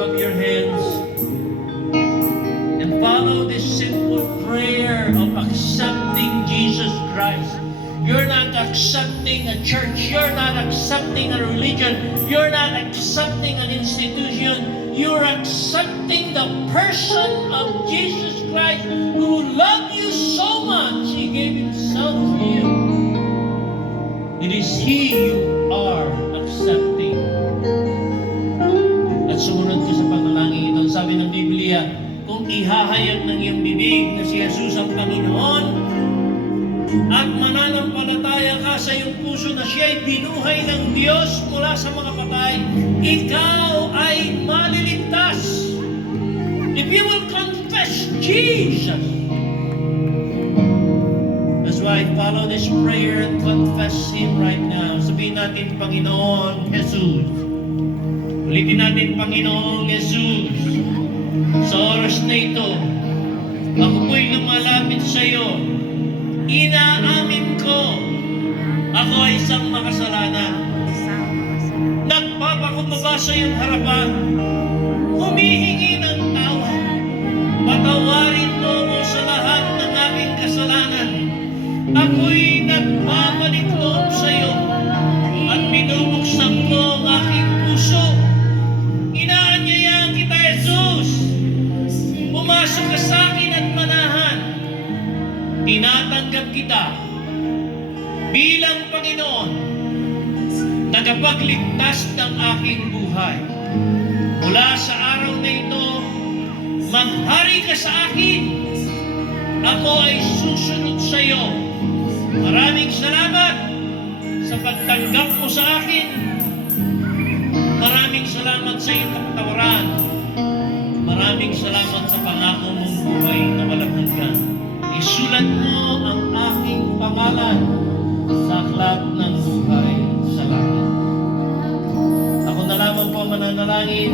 up your hands and follow this simple prayer of accepting Jesus Christ. You're not accepting a church. You're not accepting a religion. You're not accepting an institution. You're accepting the person of Jesus Christ who loved you so much, He gave Himself for you. It is He you are accepting. At sumunod ka sa panalangin ito. Sabi ng Biblia, kung ihahayag ng iyong bibig na si Jesus ang Panginoon at mananampalataya ka sa iyong puso na siya'y binuhay ng Diyos mula sa mga patay, ikaw ay maliligtas. If you will confess Jesus. That's why follow this prayer and confess Him right now. Sabihin natin, Panginoon Jesus. Ulitin natin, Panginoong Jesus. Sa oras na ito, ako po'y lumalapit sa iyo. Inaamin ko, ako ay isang makasalanan. Nagpapakumbaba sa iyong harapan, humihingi ng tawad. Patawarin mo ko sa lahat ng aking kasalanan. Ako'y nagmamalik loob sa iyo at binubuksan ko ang aking puso. Inaanyayaan kita, Jesus. Pumasok ka sa akin at manahan. Tinatanggap kita bilang Panginoon, tagapagligtas ng aking buhay. Mula sa araw na ito, maghari ka sa akin. Ako ay susunod sa iyo. Maraming salamat sa pagtanggap mo sa akin. Maraming salamat sa iyong kapatawaran. Maraming salamat sa pangako mong buhay na walang hanggan. Isulat mo ang aking pangalan sa aklat ng buhay sa langit. Ako na lamang po mananalangin.